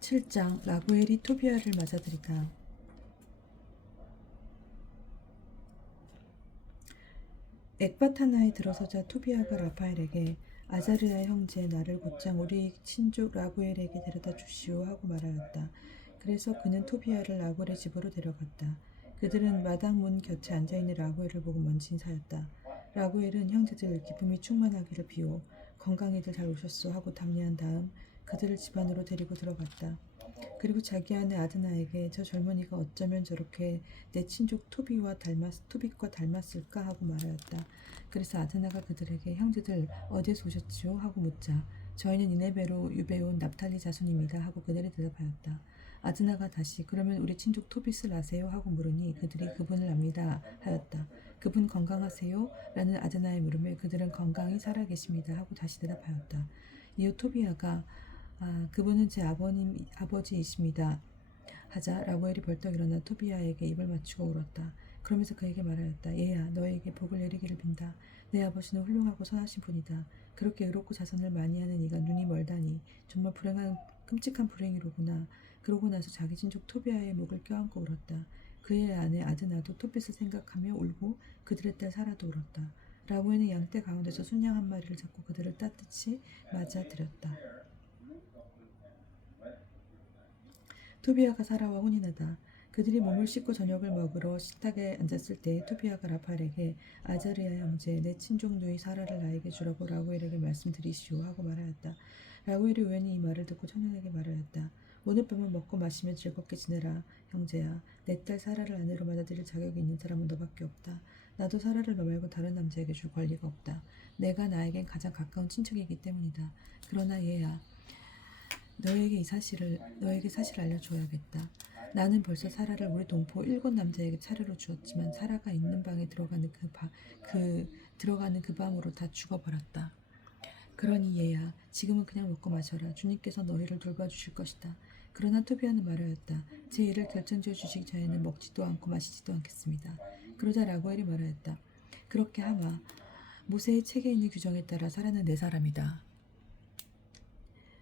7장 라구엘이 토비아를 맞아들이다. 엑바타나에 들어서자 토비아가 라파엘에게 아자르야 형제, 나를 곧장 우리 친족 라구엘에게 데려다 주시오 하고 말하였다. 그래서 그는 토비아를 라구엘의 집으로 데려갔다. 그들은 마당 문 곁에 앉아있는 라구엘을 보고 먼저 인사했다. 라구엘은 형제들 기쁨이 충만하기를 비오 건강히들 잘 오셨소 하고 답례한 다음 그들을 집 안으로 데리고 들어갔다. 그리고 자기 아내 아드나에게 저 젊은이가 어쩌면 저렇게 내 친족 토빗과 닮았을까 하고 말하였다. 그래서 아드나가 그들에게 형제들 어디에서 오셨지요? 하고 묻자 저희는 니네베로 유배온 납탈리 자손입니다 하고 그들이 대답하였다. 아드나가 다시 그러면 우리 친족 토빗을 아세요? 하고 물으니 그들이 그분을 압니다 하였다. 그분 건강하세요? 라는 아드나의 물음에 그들은 건강히 살아계십니다 하고 다시 대답하였다. 이후 토비아가 그분은 제 아버지이십니다. 하자 라구엘이 벌떡 일어나 토비아에게 입을 맞추고 울었다. 그러면서 그에게 말하였다. 얘야, 너에게 복을 내리기를 빈다. 내 아버지는 훌륭하고 선하신 분이다. 그렇게 의롭고 자선을 많이 하는 이가 눈이 멀다니 정말 끔찍한 불행이로구나. 그러고 나서 자기 친족 토비아의 목을 껴안고 울었다. 그의 아내 아드나도 토빗을 생각하며 울고 그들의 딸 사라도 울었다. 라구엘은 양떼 가운데서 순양 한 마리를 잡고 그들을 따뜻이 맞아들였다. 토비아가 사라와 혼인하다. 그들이 몸을 씻고 저녁을 먹으러 식탁에 앉았을 때 토비아가 라팔에게 아자르야 형제 내 친족 누이 사라를 나에게 주라고 라구엘에게 말씀드리시오 하고 말하였다. 라구엘이 우연히 이 말을 듣고 청년에게 말하였다. 오늘 밤은 먹고 마시며 즐겁게 지내라. 형제야, 내 딸 사라를 아내로 받아들일 자격이 있는 사람은 너밖에 없다. 나도 사라를 너 말고 다른 남자에게 줄 권리가 없다. 내가 나에겐 가장 가까운 친척이기 때문이다. 그러나 얘야, 너에게 사실을 알려줘야겠다. 나는 벌써 사라를 우리 동포 7 남자에게 차례로 주었지만 사라가 있는 방에 들어가는 그 밤으로 다 죽어버렸다. 그러니 얘야, 지금은 그냥 먹고 마셔라. 주님께서 너희를 돌봐주실 것이다. 그러나 토비아는 말하였다. 제 일을 결정지어 주시기 전에는 먹지도 않고 마시지도 않겠습니다. 그러자 라구엘이 말하였다. 그렇게 하마. 모세의 책에 있는 규정에 따라 사라는 내 사람이다.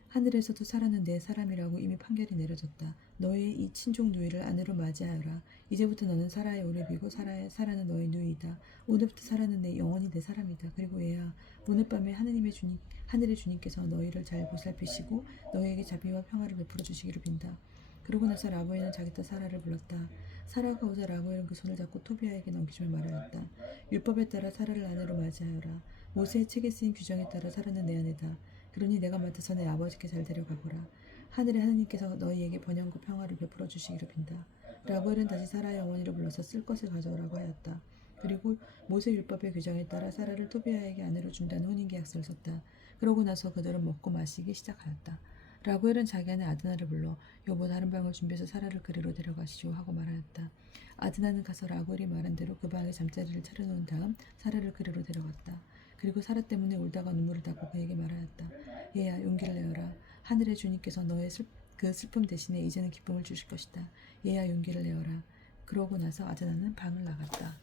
하늘에서도 사라는 내 사람이라고 이미 판결이 내려졌다. 너의 이 친족 누이를 아내로 맞이하여라. 이제부터 너는 사라의 오랩이고 사라는 너의 누이다. 오늘부터 사라는 영원히 내 사람이다. 그리고 얘야, 오늘 밤에 하늘의 주님께서 너희를 잘 보살피시고 너희에게 자비와 평화를 베풀어 주시기를 빈다. 그러고 나서 라구엘은 자기 딸 사라를 불렀다. 사라가 오자 라구엘은 그 손을 잡고 토비아에게 넘기며 말하였다. 율법에 따라 사라를 아내로 맞이하여라. 모세의 책에 쓰인 규정에 따라 사라는 내 아내다. 그러니 내가 맡아서 내 아버지께 잘 데려가거라. 하늘의 하느님께서 너희에게 번영과 평화를 베풀어 주시기를 빈다. 라구엘은 다시 사라의 어머니를 불러서 쓸 것을 가져오라고 하였다. 그리고 모세 율법의 규정에 따라 사라를 토비아에게 아내로 준다는 혼인계약서를 썼다. 그러고 나서 그들은 먹고 마시기 시작하였다. 라구엘은 자기 아내 아드나를 불러 여보 다른 방을 준비해서 사라를 그리로 데려가시오 하고 말하였다. 아드나는 가서 라구엘이 말한 대로 그 방에 잠자리를 차려놓은 다음 사라를 그리로 데려갔다. 그리고 사라 때문에 울다가 눈물을 닦고 그에게 말하였다. 얘야, 용기를 내어라. 하늘의 주님께서 너의 그 슬픔 대신에 이제는 기쁨을 주실 것이다. 얘야, 용기를 내어라. 그러고 나서 아드나는 방을 나갔다.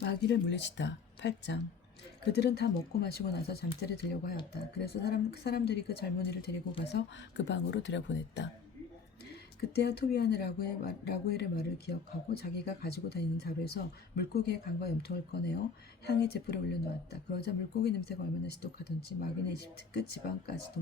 마귀를 물리치다. 8장. 그들은 다 먹고 마시고 나서 잠자리에 들려고 하였다. 그래서 사람들이 그 젊은이를 데리고 가서 그 방으로 들여보냈다. 그때야 토비아는 라구엘의 말을 기억하고 자기가 가지고 다니는 자루에서 물고기의 간과 염통을 꺼내어 향의 제풀에 올려놓았다. 그러자 물고기 냄새가 얼마나 지독하던지 마귀는 이집트 끝 지방까지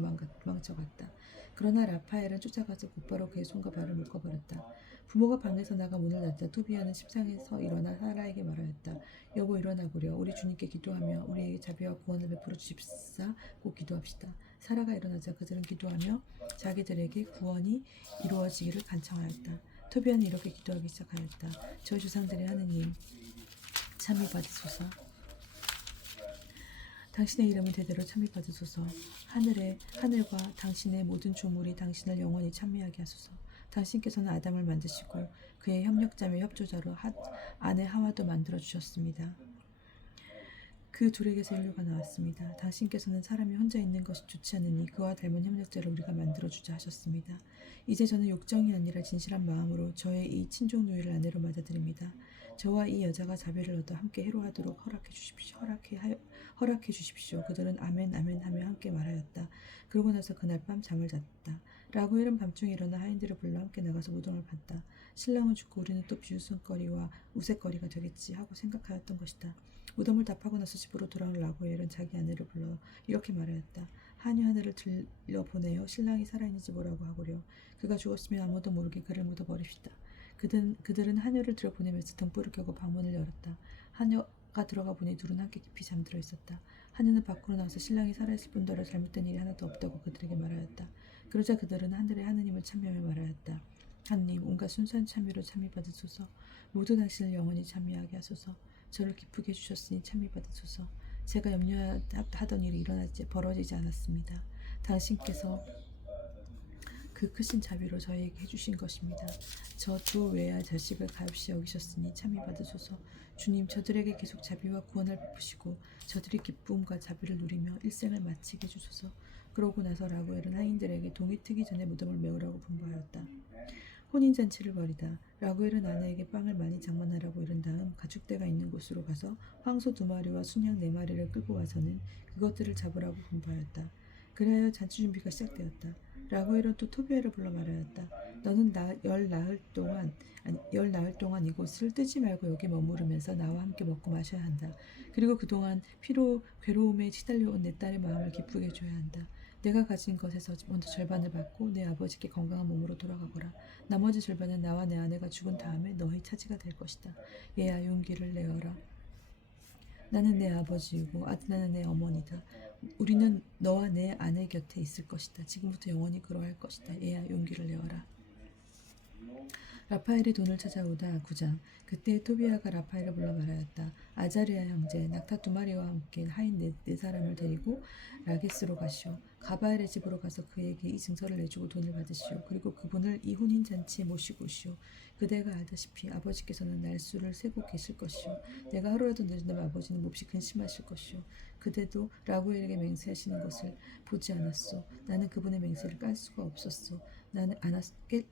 도망쳐갔다. 그러나 라파엘은 쫓아가서 곧바로 그의 손과 발을 묶어버렸다. 부모가 방에서 나가 문을 닫자 토비아는 십상에서 일어나 사라에게 말하였다. 여보, 일어나구려. 우리 주님께 기도하며 우리에게 자비와 구원을 베풀어 주십사. 꼭 기도합시다. 사라가 일어나자 그들은 기도하며 자기들에게 구원이 이루어지기를 간청하였다. 토비아는 이렇게 기도하기 시작하였다. 저 조상들의 하느님, 참여 받으소서. 당신의 이름은 대대로 참여 받으소서. 하늘과 당신의 모든 조물이 당신을 영원히 찬미하게 하소서. 당신께서는 아담을 만드시고 그의 협력자며 협조자로 아내 하와도 만들어 주셨습니다. 그 둘에게서 인류가 나왔습니다. 당신께서는 사람이 혼자 있는 것이 좋지 않으니 그와 닮은 협력자를 우리가 만들어주자 하셨습니다. 이제 저는 욕정이 아니라 진실한 마음으로 저의 이 친족 누이를 아내로 맞아들입니다. 저와 이 여자가 자비를 얻어 함께 해로하도록 허락해 주십시오. 그들은 아멘 아멘 하며 함께 말하였다. 그러고 나서 그날 밤 잠을 잤다. 라구엘은 밤중에 일어나 하인들을 불러 함께 나가서 무덤을 봤다. 신랑은 죽고 우리는 또 비웃음거리와 우윳거리가 되겠지 하고 생각하였던 것이다. 무덤을 다 파고 나서 집으로 돌아온 라구엘은 자기 아내를 불러 이렇게 말하였다. 하녀 하나를 들려보내어 신랑이 살아있는지 보라고 하고려. 그가 죽었으면 아무도 모르게 그를 묻어버립시다. 그들은 하녀를 들여보내면서 등불을 켜고 방문을 열었다. 하녀가 들어가 보니 둘은 함께 깊이 잠들어 있었다. 하녀는 밖으로 나와서 신랑이 살아있을 뿐더러 잘못된 일이 하나도 없다고 그들에게 말하였다. 그러자 그들은 하늘의 하느님을 참여하며 말하였다. 하느님, 온갖 순수한 참여로 참여 받으소서. 모두 당신을 영원히 참여하게 하소서. 저를 기쁘게 해주셨으니 참여 받으소서. 제가 염려하던 일이 벌어지지 않았습니다. 당신께서 그 크신 자비로 저에게 해주신 것입니다. 저 두 외아 자식을 가엾이 여기셨으니 참여 받으소서. 주님, 저들에게 계속 자비와 구원을 베푸시고 저들이 기쁨과 자비를 누리며 일생을 마치게 해주소서. 그러고 나서 라구엘은 하인들에게 동이 트기 전에 무덤을 메우라고 분부하였다. 혼인잔치를 벌이다. 라구엘은 아내에게 빵을 많이 장만하라고 이른 다음 가축대가 있는 곳으로 가서 황소 2마리와 순양 4마리를 끌고 와서는 그것들을 잡으라고 분부하였다. 그리하여 잔치 준비가 시작되었다. 라구엘은 또 토비아를 불러 말하였다. 너는 열 나흘 동안 이곳을 뜨지 말고 여기 머무르면서 나와 함께 먹고 마셔야 한다. 그리고 그동안 괴로움에 시달려온 내 딸의 마음을 기쁘게 해줘야 한다. 내가 가진 것에서 먼저 절반을 받고 내 아버지께 건강한 몸으로 돌아가거라. 나머지 절반은 나와 내 아내가 죽은 다음에 너희 차지가 될 것이다. 얘야, 용기를 내어라. 나는 내 아버지이고 나는 내 어머니다. 우리는 너와 내 아내 곁에 있을 것이다. 지금부터 영원히 그러할 것이다. 얘야, 용기를 내어라. 라파엘이 돈을 찾아오다 9장. 그때 토비아가 라파엘을 불러 말하였다. 아자르야 형제, 낙타 2마리와 함께 하인 네 사람을 데리고 라게스로 가시오. 가바엘의 집으로 가서 그에게 이 증서를 내주고 돈을 받으시오. 그리고 그분을 이 혼인잔치에 모시고 오시오. 그대가 알다시피 아버지께서는 날수를 세고 계실 것이오. 내가 하루라도 늦는다면 아버지는 몹시 근심하실 것이오. 그대도 라구엘에게 맹세하시는 것을 보지 않았소. 나는 그분의 맹세를 깔 수가 없었소. 나는 깰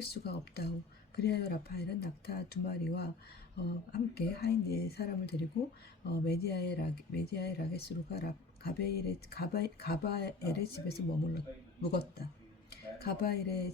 수가 없다오. 그리하여 라파엘은 낙타 2마리와 함께 하인 4사람을 데리고 메디아의 라게스로가 가바엘의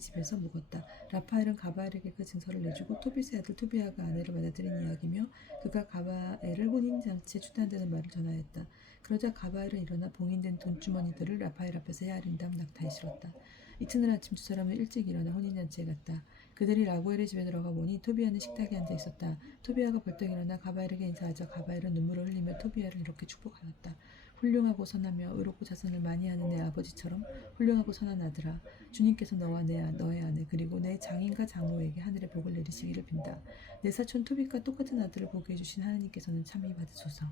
집에서 묵었다. 라파엘은 가바엘에게 그 증서를 내주고 토비스의 아들 토비아가 아내를 받아들인 이야기며 그가 가바엘을 혼인잔치에 초대한다는 말을 전하였다. 그러자 가바엘은 일어나 봉인된 돈주머니들을 라파엘 앞에서 헤아린 다음 낙타에 실었다. 이튿날 아침 2사람은 일찍 일어나 혼인잔치에 갔다. 그들이 라구엘의 집에 들어가 보니 토비아는 식탁에 앉아 있었다. 토비아가 벌떡 일어나 가바엘에게 인사하자 가바엘은 눈물을 흘리며 토비아를 이렇게 축복하였다. 훌륭하고 선하며 의롭고 자선을 많이 하는 내 아버지처럼 훌륭하고 선한 아들아, 주님께서 너와 너의 아내 그리고 내 장인과 장로에게 하늘의 복을 내리시기를 빈다. 내 사촌 토빗과 똑같은 아들을 보게 해주신 하나님께서는 참히 받으소서.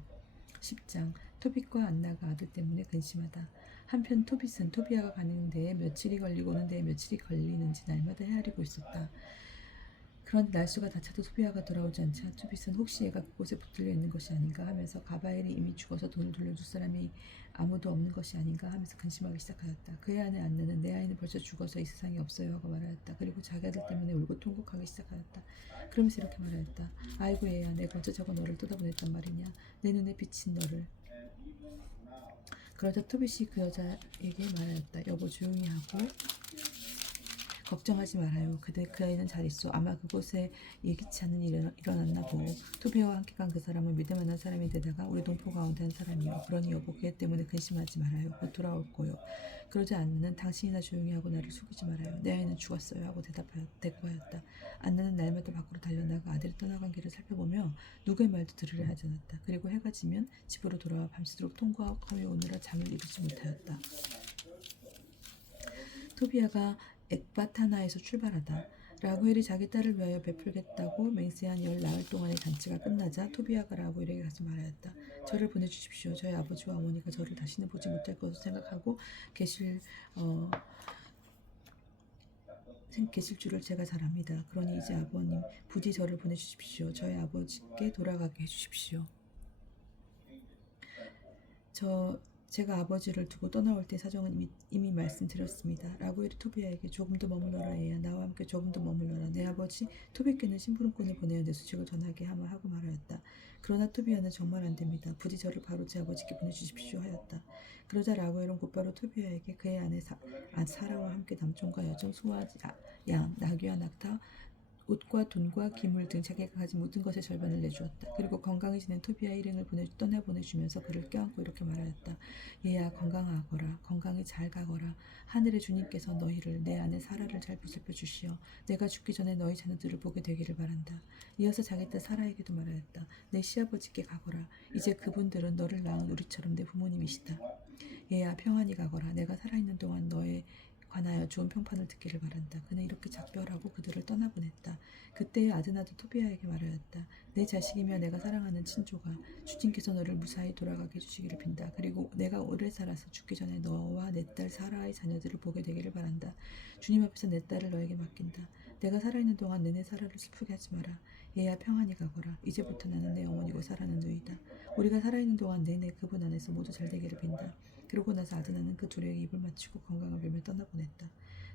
10장. 토빗과 안나가 아들 때문에 근심하다. 한편 토빗은 토비아가 가는 데에 며칠이 걸리고 오는 데에 며칠이 걸리는지 날마다 헤아리고 있었다. 그런데 날수가 다 차도 토비아가 돌아오지 않자 토빗은 혹시 얘가 그곳에 붙들려 있는 것이 아닌가 하면서 가바엘이 이미 죽어서 돈을 돌려줄 사람이 아무도 없는 것이 아닌가 하면서 근심하기 시작하였다. 그의 아내 안나는 내 아이는 벌써 죽어서 이 세상에 없어요 하고 말하였다. 그리고 자기 아들 때문에 울고 통곡하기 시작하였다. 그러면서 이렇게 말하였다. 아이고 얘야, 내가 어쩌자고 너를 뜯어보냈단 말이냐. 내 눈에 비친 너를. 그러자 토빗이 그 여자에게 말하였다. 여보, 조용히 하고 걱정하지 말아요. 그 아이는 잘 있어. 아마 그곳에 예기치 않은 일이 일어났나 보고. 토비아와 함께 간 그 사람은 믿을만한 사람이 되다가 우리 동포 가운데 한 사람이요. 그러니 여보, 그애 때문에 근심하지 말아요. 곧 돌아올 거요. 그러자 안나는 당신이나 조용히 하고 나를 속이지 말아요. 내 아이는 죽었어요 하고 대꾸하였다. 안나는 날마다 밖으로 달려나가 아들이 떠나간 길을 살펴보며 누구의 말도 들으려 하지 않았다. 그리고 해가 지면 집으로 돌아와 밤새도록 통곡하며 오느라 잠을 이루지 못하였다. 토비아가 엑바타나에서 출발하다. 라구엘이 자기 딸을 위하여 베풀겠다고 맹세한 10나흘 동안의 잔치가 끝나자 토비아가 라구엘에게 가서 말하였다. 저를 보내주십시오. 저희 아버지와 어머니가 저를 다시는 보지 못할 것을 생각하고 계실 줄을 제가 잘 압니다. 그러니 이제 아버님 부디 저를 보내주십시오. 저희 아버지께 돌아가게 해주십시오. 제가 아버지를 두고 떠나올 때 사정은 이미 말씀드렸습니다. 라구엘이 토비아에게 조금 더 머물러라 얘야. 나와 함께 조금 더 머물러라. 내 아버지 토비께는 심부름꾼을 보내어 내 소식을 전하게 하고 말하였다. 그러나 토비아는 정말 안 됩니다. 부디 저를 바로 제 아버지께 보내주십시오 하였다. 그러자 라구엘은 곧바로 토비아에게 그의 아내 사라와 함께 남종과 여종, 소와 양, 나귀와 낙타, 옷과 돈과 기물 등 자기가 가진 모든 것의 절반을 내주었다. 그리고 건강히 지낸 토비아 일행을 떠내보내주면서 그를 껴안고 이렇게 말하였다. 얘야 건강하거라. 건강히 잘 가거라. 하늘의 주님께서 너희를 내 아내 사라를 잘 보살펴 주시어 내가 죽기 전에 너희 자녀들을 보게 되기를 바란다. 이어서 자기 딸 사라에게도 말하였다. 내 시아버지께 가거라. 이제 그분들은 너를 낳은 우리처럼 내 부모님이시다. 얘야 평안히 가거라. 내가 살아있는 동안 너의 관하여 좋은 평판을 듣기를 바란다. 그는 이렇게 작별하고 그들을 떠나보냈다. 그때의 아드나도 토비아에게 말하였다. 내 자식이며 내가 사랑하는 친조가 주님께서 너를 무사히 돌아가게 해주시기를 빈다. 그리고 내가 오래 살아서 죽기 전에 너와 내 딸 사라의 자녀들을 보게 되기를 바란다. 주님 앞에서 내 딸을 너에게 맡긴다. 내가 살아있는 동안 내내 사라를 슬프게 하지 마라. 얘야 평안히 가거라. 이제부터 나는 내 어머니고 사라는 누이다. 우리가 살아있는 동안 내내 그분 안에서 모두 잘 되기를 빈다. 그러고 나서 아드나는 그 둘에게 입을 맞추고 건강을 빌며 떠나보냈다.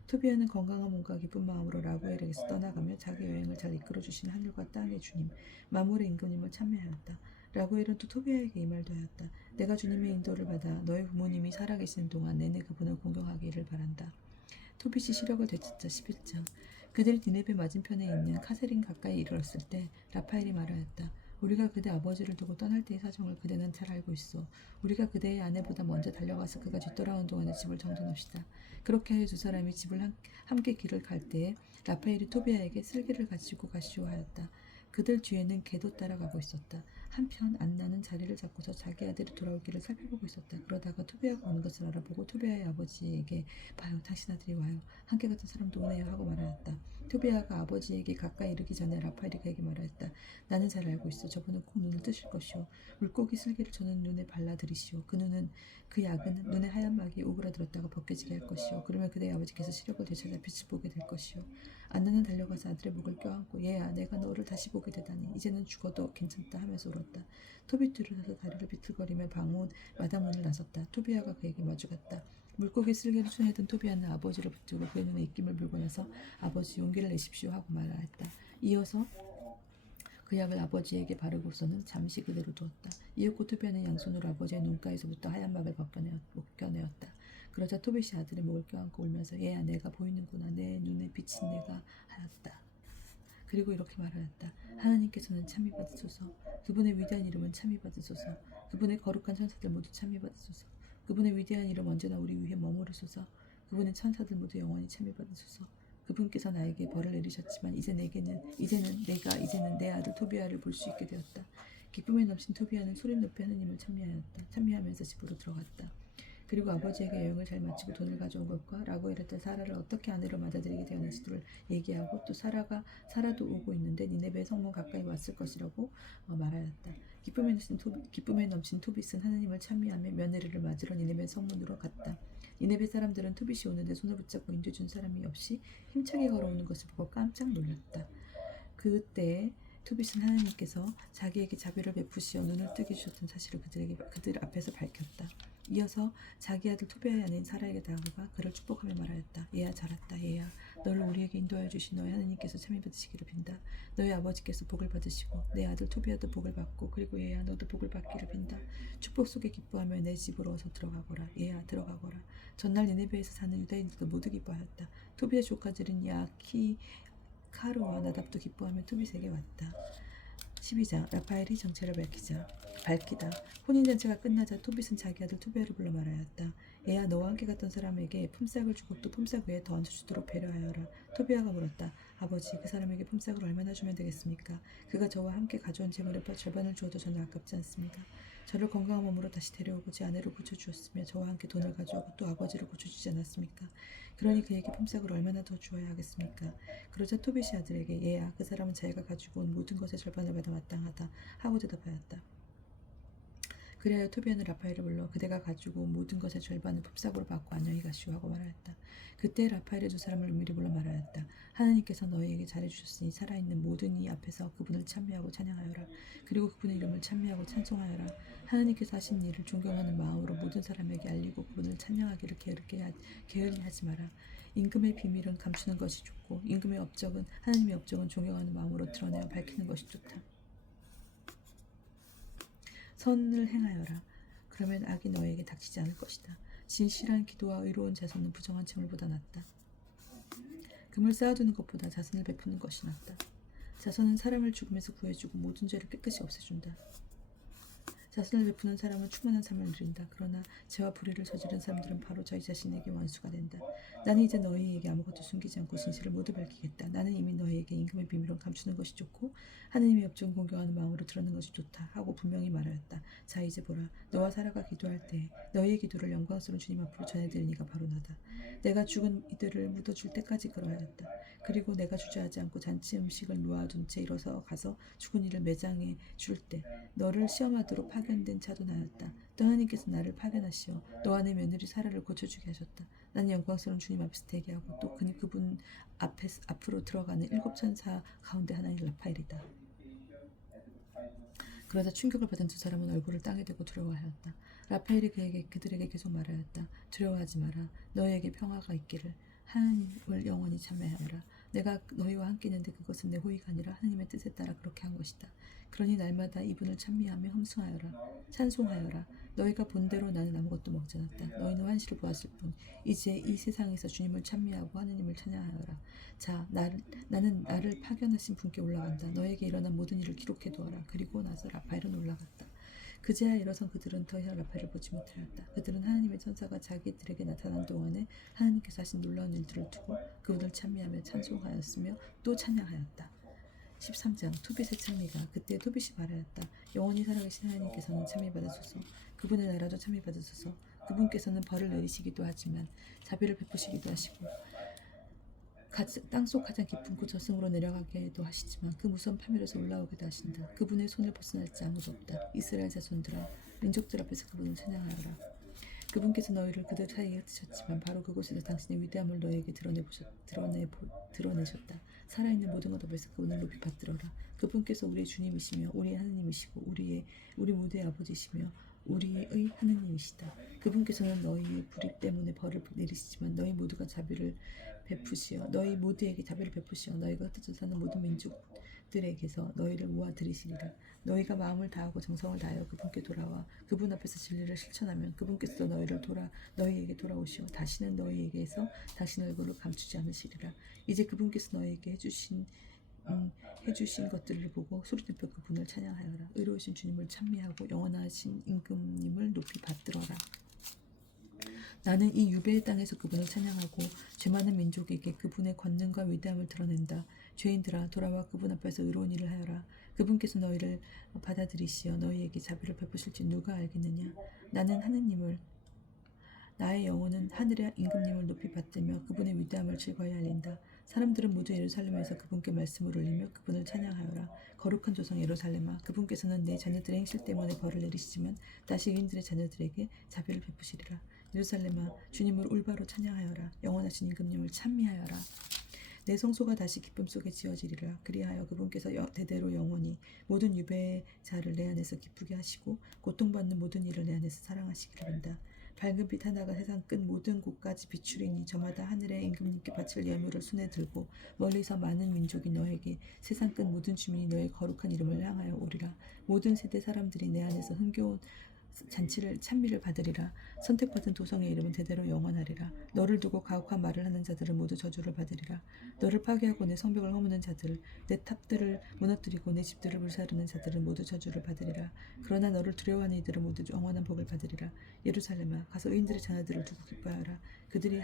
토비아는 건강한 몸과 기쁜 마음으로 라구엘에게서 떠나가며 자기 여행을 잘 이끌어주신 하늘과 땅의 주님, 만물의 임금님을 찬미하였다. 라구엘은 또 토비아에게 이 말도 하였다. 내가 주님의 인도를 받아 너의 부모님이 살아계시는 동안 내내 그분을 공경하기를 바란다. 토빗이 시력을 되찾자. 11장. 그들이 니네베 맞은편에 있는 카세린 가까이 이르렀을 때 라파엘이 말하였다. 우리가 그대 아버지를 두고 떠날 때의 사정을 그대는 잘 알고 있어. 우리가 그대의 아내보다 먼저 달려가서 그가 뒤돌아오는 동안에 집을 정돈합시다. 그렇게 하여 두 사람이 집을 함께 길을 갈 때에 라파엘이 토비아에게 쓸개를 가지고 가시오 하였다. 그들 뒤에는 개도 따라가고 있었다. 한편 안나는 자리를 잡고서 자기 아들이 돌아오기를 살펴보고 있었다. 그러다가 토비아가 오는 것을 알아보고 토비아의 아버지에게 봐요, 당신 아들이 와요. 함께 갔던 사람도 오네요 하고 말하였다. 토비아가 아버지에게 가까이 이르기 전에 라파엘이 그에게 말하였다. 나는 잘 알고 있어. 저분은 꼭 눈을 뜨실 것이오. 물고기 쓸개를 저는 눈에 발라들이시오. 그 약은 눈에 하얀 막이 오그라들었다가 벗겨지게 할 것이오. 그러면 그대의 아버지께서 시력을 되찾아 빛을 보게 될 것이오. 안나는 달려가서 아들의 목을 껴안고 얘야 내가 너를 다시 보게 되다니 이제는 죽어도 괜찮다 하면서 울었다. 토비 뒤로 서서 다리를 비틀거리며 마당문을 나섰다. 토비아가 그에게 마주갔다. 물고기 쓸개를 손에 든 토비아는 아버지를 붙들고 그의 눈에 입김을 물고 나서 아버지 용기를 내십시오 하고 말하였다. 이어서 그 약을 아버지에게 바르고서는 잠시 그대로 두었다. 이윽고 토비아는 양손으로 아버지의 눈가에서부터 하얀 막을 벗겨내었다. 그러자 토빗이 아들의 목을 껴안고 울면서 얘야 내가 보이는구나. 내 눈에 비친 내가 하였다. 그리고 이렇게 말하였다. 하나님께서는 참미 받으소서. 그분의 위대한 이름은 참미 받으소서. 그분의 거룩한 천사들 모두 참미 받으소서. 그분의 위대한 이름 언제나 우리 위에 머무르소서. 그분의 천사들 모두 영원히 참미 받으소서. 그분께서 나에게 벌을 내리셨지만 이제는 내 아들 토비아를 볼 수 있게 되었다. 기쁨에 넘친 토비아는 소리 높이 하느님을 찬미하면서 집으로 들어갔다. 그리고 아버지에게 여행을 잘 마치고 돈을 가져온 것과 라구엘의 딸 사라를 어떻게 아내로 맞아들이게 되었는지를 얘기하고 또 사라도 오고 있는데 니네베 성문 가까이 왔을 것이라고 말하였다. 기쁨에 넘친 토빗은 하느님을 찬미하며 며느리를 맞으러 니네베 성문으로 갔다. 니네베 사람들은 토빗이 오는데 손을 붙잡고 인도해준 사람이 없이 힘차게 걸어오는 것을 보고 깜짝 놀랐다. 그때 토빗은 하나님께서 자기에게 자비를 베푸시어 눈을 뜨게 주셨던 사실을 그들 앞에서 밝혔다. 이어서 자기 아들 토비아의 아내인 사라에게 다가가 그를 축복하며 말하였다. 얘야 잘했다. 얘야 너를 우리에게 인도하여 주신 너의 하나님께서 참여 받으시기를 빈다. 너희 아버지께서 복을 받으시고 내 아들 토비아도 복을 받고 그리고 얘야 너도 복을 받기를 빈다. 축복 속에 기뻐하며 내 집으로 어서 들어가거라. 얘야 들어가거라. 전날 니네베에서 사는 유다인들도 모두 기뻐하였다. 토비아 조카들은 카루와 나답도 기뻐하며 토빗에게 왔다. 12장. 라파엘이 정체를 밝히다. 혼인잔치가 끝나자 토빗은 자기 아들 토비아를 불러 말하였다. 얘야 너와 함께 갔던 사람에게 품삯을 주고 또 품삯 외에 더 얹어주도록 배려하여라. 토비아가 물었다. 아버지 그 사람에게 품삯을 얼마나 주면 되겠습니까? 그가 저와 함께 가져온 재물의 절반을 주어도 저는 아깝지 않습니다. 저를 건강한 몸으로 다시 데려오고 제 아내를 고쳐주었으며 저와 함께 돈을 가져오고 또 아버지를 고쳐주지 않았습니까? 그러니 그에게 품삯을 얼마나 더 주어야 하겠습니까? 그러자 토빗이 아들에게 얘야 그 사람은 자기가 가지고 온 모든 것의 절반을 받아 마땅하다 하고 대답하였다. 그리하여 토비아는 라파엘을 불러 그대가 가지고 온 모든 것의 절반을 품삯으로 받고 안녕히 가시오 하고 말하였다. 그때 라파엘의 두 사람을 은밀히 불러 말하였다. 하나님께서 너희에게 잘해주셨으니 살아있는 모든 이 앞에서 그분을 찬미하고 찬양하여라. 그리고 그분의 이름을 찬미하고 찬송하여라. 하나님께서 하신 일을 존경하는 마음으로 모든 사람에게 알리고 그분을 찬양하기를 게을리 하지 마라. 임금의 비밀은 감추는 것이 좋고 임금의 업적은 하나님의 업적은 존경하는 마음으로 드러내어 밝히는 것이 좋다. 선을 행하여라. 그러면 악이 너에게 닥치지 않을 것이다. 진실한 기도와 의로운 자손은 부정한 채물보다 낫다. 금을 쌓아두는 것보다 자선을 베푸는 것이 낫다. 자선은 사람을 죽음에서 구해주고 모든 죄를 깨끗이 없애준다. 자선을 베푸는 사람은 충만한 삶을 누린다. 그러나 죄와 불의를 저지른 사람들은 바로 저희 자신에게 원수가 된다. 나는 이제 너희에게 아무것도 숨기지 않고 진실을 모두 밝히겠다. 나는 이미 너희에게 임금의 비밀은 감추는 것이 좋고 하느님의 업적은 공경하는 마음으로 드러내는 것이 좋다 하고 분명히 말하였다. 자 이제 보라. 너와 사라가 기도할 때 너희의 기도를 영광스러운 주님 앞으로 전해드릴 이가 바로 나다. 내가 죽은 이들을 묻어줄 때까지 그러하였다. 그리고 내가 주저하지 않고 잔치 음식을 놓아둔 채 일어서 가서 죽은 이를 매장해 줄 때 너를 시험하도록 파견된 자도 나였다. 또 하나님께서 나를 파견하시어 너와 내 며느리 사라를 고쳐주게 하셨다. 나는 영광스러운 주님 앞에서 대기하고 또 그분 앞으로 들어가는 7 천사 가운데 하나인 라파엘이다. 그러다 충격을 받은 두 사람은 얼굴을 땅에 대고 두려워하였다. 라파엘이 그들에게 계속 말하였다. 두려워하지 마라. 너희에게 평화가 있기를. 하나님을 영원히 찬미하여라. 내가 너희와 함께 있는데 그것은 내 호의가 아니라 하나님의 뜻에 따라 그렇게 한 것이다. 그러니 날마다 이분을 찬미하며 흠숭하여라. 찬송하여라. 너희가 본대로 나는 아무것도 먹지 않았다. 너희는 환시를 보았을 뿐. 이제 이 세상에서 주님을 찬미하고 하느님을 찬양하여라. 자, 나는 나를 파견하신 분께 올라간다. 너에게 일어난 모든 일을 기록해두어라. 그리고 나서 라파엘은 올라갔다. 그제야 일어선 그들은 더 이상 라파엘을 보지 못하였다. 그들은 하나님의 천사가 자기들에게 나타난 동안에 하나님께서 하신 놀라운 일들을 두고 그분을 찬미하며 찬송하였으며 또 찬양하였다. 13장 토빗의 찬미가. 그때 토빗이 말하였다. 영원히 살아계신 하나님께서는 찬미받으소서. 그분의 나라도 찬미받으소서. 그분께서는 벌을 내리시기도 하지만 자비를 베푸시기도 하시고 땅속 가장 깊은 곳 저승으로 내려가게도 하시지만 그 무서운 파멸에서 올라오기도 하신다. 그분의 손을 벗어날 자 아무도 없다. 이스라엘 자손들아, 민족들 앞에서 그분을 찬양하여라. 그분께서 너희를 그들 사이에 흩으셨지만 바로 그곳에서 당신의 위대함을 너희에게 드러내셨다. 살아있는 모든 것 앞에서 그분을 높이 받들어라. 그분께서 우리의 주님이시며 우리의 하느님이시고 우리 모두의 아버지시며 우리의 하느님이시다. 그분께서는 너희의 불의 때문에 벌을 내리시지만 너희 모두에게 자비를 베푸시어 너희가 흩어져 사는 모든 민족들에게서 너희를 모아 들이시리라. 너희가 마음을 다하고 정성을 다하여 그분께 돌아와 그분 앞에서 진리를 실천하면 그분께서 너희에게 돌아오시어 다시는 너희에게서 당신 얼굴을 감추지 않으시리라. 이제 그분께서 너희에게 해주신 것들을 보고 소리내며 그분을 찬양하여라. 의로우신 주님을 찬미하고 영원하신 임금님을 높이 받들어라. 나는 이 유배의 땅에서 그분을 찬양하고 죄 많은 민족에게 그분의 권능과 위대함을 드러낸다. 죄인들아, 돌아와 그분 앞에서 의로운 일을 하여라. 그분께서 너희를 받아들이시어 너희에게 자비를 베푸실지 누가 알겠느냐. 나의 영혼은 하늘의 임금님을 높이 받들며 그분의 위대함을 즐거이 알린다. 사람들은 모두 예루살렘에서 그분께 말씀을 올리며 그분을 찬양하여라. 거룩한 조성 예루살렘아, 그분께서는 내 자녀들의 행실 때문에 벌을 내리시지만 다시 의인들의 자녀들에게 자비를 베푸시리라. 예루살렘아, 주님을 올바로 찬양하여라. 영원하신 임금님을 찬미하여라. 내 성소가 다시 기쁨 속에 지어지리라. 그리하여 그분께서 대대로 영원히 모든 유배의 자를 내 안에서 기쁘게 하시고 고통받는 모든 이를 내 안에서 사랑하시기를 빈다. 밝은 빛 하나가 세상 끝 모든 곳까지 비추리니 저마다 하늘의 임금님께 바칠 예물을 손에 들고 멀리서 많은 민족이 너에게 세상 끝 모든 주민이 너의 거룩한 이름을 향하여 오리라. 모든 세대 사람들이 내 안에서 흥겨운 찬미를 받으리라. 선택받은 도성의 이름은 대대로 영원하리라. 너를 두고 가혹한 말을 하는 자들은 모두 저주를 받으리라. 너를 파괴하고 내 성벽을 허무는 자들, 내 탑들을 무너뜨리고 내 집들을 불사르는 자들은 모두 저주를 받으리라. 그러나 너를 두려워하는 이들은 모두 영원한 복을 받으리라. 예루살렘아, 가서 의인들의 자녀들을 두고 기뻐하여라. 그들이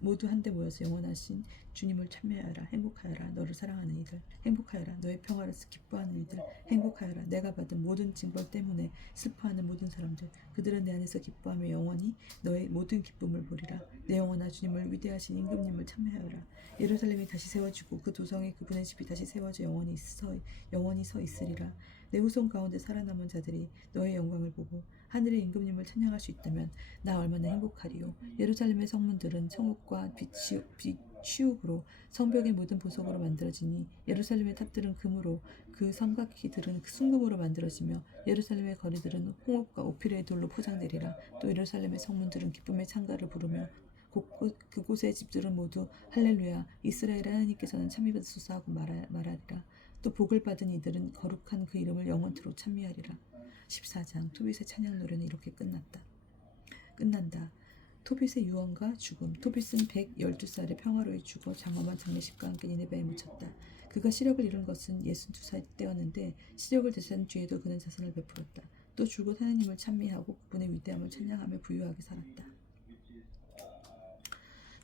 모두 한데 모여서 영원하신 주님을 찬미하여라. 행복하여라. 너를 사랑하는 이들, 행복하여라. 너의 평화를 기뻐하는 이들, 행복하여라. 내가 받은 모든 징벌 때문에 슬퍼하는 모든 사람들, 그들은 내 안에서 기뻐하며 영원히 너의 모든 기쁨을 보리라. 내 영혼아, 주님을 위대하신 임금님을 찬미하여라. 예루살렘이 다시 세워지고 그 도성에 그분의 집이 다시 세워져 영원히 서 있으리라. 내 후손 가운데 살아남은 자들이 너의 영광을 보고 하늘의 임금님을 찬양할 수 있다면 나 얼마나 행복하리요. 예루살렘의 성문들은 청옥과 비치욱으로 성벽의 모든 보석으로 만들어지니 예루살렘의 탑들은 금으로 그 성곽기들은 순금으로 만들어지며 예루살렘의 거리들은 홍옥과 오피르의 돌로 포장되리라. 또 예루살렘의 성문들은 기쁨의 창가를 부르며 그곳의 집들은 모두 할렐루야 이스라엘의 하나님께서는 찬미받으소서 하고 말하리라. 또 복을 받은 이들은 거룩한 그 이름을 영원토록 찬미하리라. 14장 토빗의 찬양 노래는 이렇게 끝난다. 토빗의 유언과 죽음. 토빗은 112살에 평화로이 죽어 장엄한 장례식과 함께 니네베에 묻혔다. 그가 시력을 잃은 것은 62살 때였는데 시력을 되찾은 뒤에도 그는 자선을 베풀었다. 또 죽은 하나님을 찬미하고 그분의 위대함을 찬양하며 부유하게 살았다.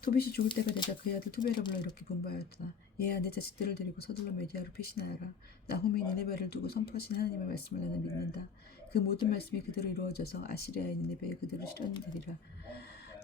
토빗이 죽을 때가 되자 그의 아들 토비아를 불러 이렇게 분부하였다. 얘야 내 자식들을 데리고 서둘러 메디아로 피신하여라. 나홈이 니네베를 두고 선포하신 하나님의 말씀을 나는 믿는다. 그 모든 말씀이 그대로 이루어져서 아시리아의 니네베에 그대로 실현이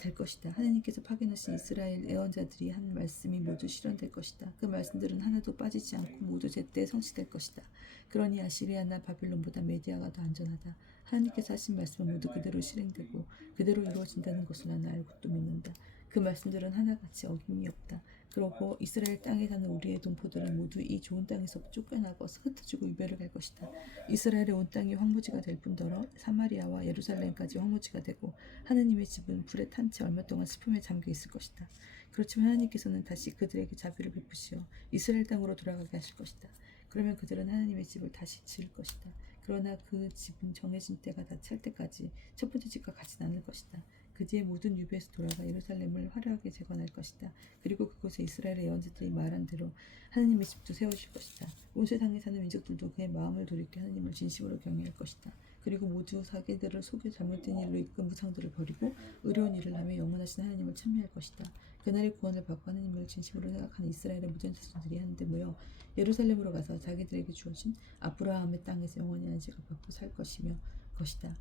될 것이다. 하나님께서 파견하신 이스라엘 예언자들이 한 말씀이 모두 실현될 것이다. 그 말씀들은 하나도 빠지지 않고 모두 제때에 성취될 것이다. 그러니 아시리아나 바빌론보다 메디아가 더 안전하다. 하나님께서 하신 말씀은 모두 그대로 실행되고 그대로 이루어진다는 것을 나는 알고 또 믿는다. 그 말씀들은 하나같이 어김이 없다. 그러고 이스라엘 땅에 사는 우리의 동포들은 모두 이 좋은 땅에서 쫓겨나고 흩어지고 이별을 갈 것이다. 이스라엘의 온 땅이 황무지가 될 뿐더러 사마리아와 예루살렘까지 황무지가 되고 하느님의 집은 불에 탄 채 얼마 동안 슬픔에 잠겨 있을 것이다. 그렇지만 하나님께서는 다시 그들에게 자비를 베푸시어 이스라엘 땅으로 돌아가게 하실 것이다. 그러면 그들은 하나님의 집을 다시 지을 것이다. 그러나 그 집은 정해진 때가 다 찰 때까지 첫 번째 집과 같이 않을 것이다. 그 뒤에 모든 유배에서 돌아가 예루살렘을 화려하게 재건할 것이다. 그리고 그곳에 이스라엘의 예언자들이 말한 대로 하나님의 집도 세우실 것이다. 온 세상에 사는 민족들도 그의 마음을 돌이켜 하나님을 진심으로 경외할 것이다. 그리고 모두 자기들을 속여 잘못된 일로 이끈 무상들을 버리고 의로운 일을 하며 영원하신 하나님을 찬미할 것이다. 그날의 구원을 받고 하나님을 진심으로 생각하는 이스라엘의 모든 자손들이 한데 모여 예루살렘으로 가서 자기들에게 주어진 아브라함의 땅에서 영원히 안식을 받고 살 것이다.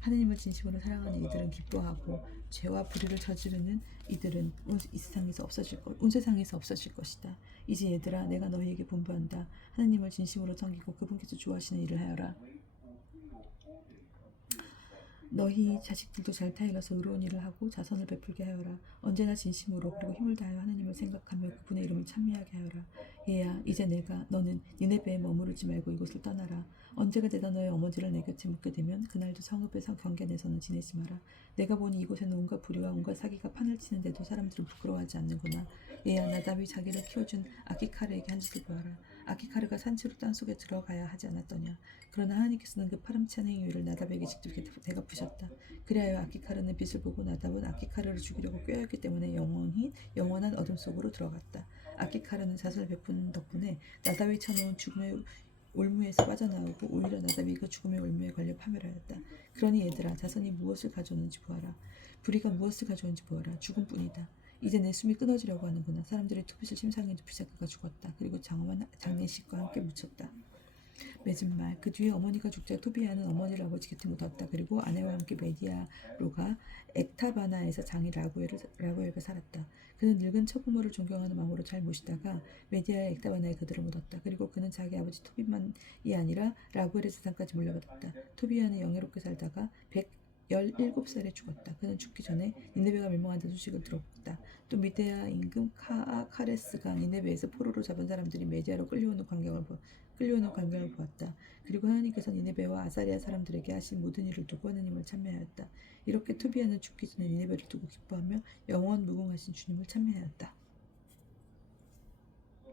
하나님을 진심으로 사랑하는 이들은 기뻐하고 죄와 불의를 저지르는 이들은 온 세상에서 없어질 것이다. 이제 얘들아 내가 너희에게 분부한다. 하나님을 진심으로 섬기고 그분께서 좋아하시는 일을 하여라. 너희 자식들도 잘 타일러서 의로운 일을 하고 자선을 베풀게 하여라. 언제나 진심으로 그리고 힘을 다하여 하나님을 생각하며 그분의 이름을 찬미하게 하여라. 얘야 이제 너는 니네베에 머무르지 말고 이곳을 떠나라. 언제가 되다 너의 어머니를 내 곁에 묻게 되면 그날도 성읍의 경계 내서는 지내지 마라. 내가 보니 이곳에는 온갖 불의와 온갖 사기가 판을 치는데도 사람들은 부끄러워하지 않는구나. 얘야 나답이 자기를 키워준 아키카르에게 한 짓을 보아라. 아키카르가 산채로 땅속에 들어가야 하지 않았더냐. 그러나 하나님께서는 그 파렴치한 행위를 나답에게 직접 대갚으셨다. 그리하여 아키카르는 빛을 보고 나답은 아키카르를 죽이려고 꾀하였기 때문에 영원한 어둠 속으로 들어갔다. 아키카르는 자선을 베푸는 덕분에 나답이 쳐놓은 죽음의 올무에서 빠져나오고 오히려 나답이 그 죽음의 올무에 걸려 파멸하였다. 그러니 얘들아 자선이 무엇을 가져오는지 보아라. 불의가 무엇을 가져오는지 보아라. 죽음뿐이다. 이제 내 숨이 끊어지려고 하는구나. 사람들이 토빗을 심상히 눕히자 그가 죽었다. 그리고 장엄한 장례식과 함께 묻혔다. 맺은 말. 그 뒤에 어머니가 죽자 토비아는 어머니를 아버지 곁에 묻었다. 그리고 아내와 함께 메디아로가 엑타바나에서 장인 라구엘과 살았다. 그는 늙은 처부모를 존경하는 마음으로 잘 모시다가 메디아의 엑타바나에 그들을 묻었다. 그리고 그는 자기 아버지 토비만이 아니라 라구엘의 재산까지 물려받았다. 토비아는 영예롭게 살다가 17살에 죽었다. 그는 죽기 전에 니네베가 멸망한다는 소식을 들었다. 또 미데아 임금 카레스가 니네베에서 포로로 잡은 사람들이 메디아로 끌려오는 광경을 보았다. 그리고 하나님께서 니네베와 아사리아 사람들에게 하신 모든 일을 두고 하나님을 찬미하였다. 이렇게 토비아는 죽기 전에 니네베를 두고 기뻐하며 영원 무궁하신 주님을 찬미하였다.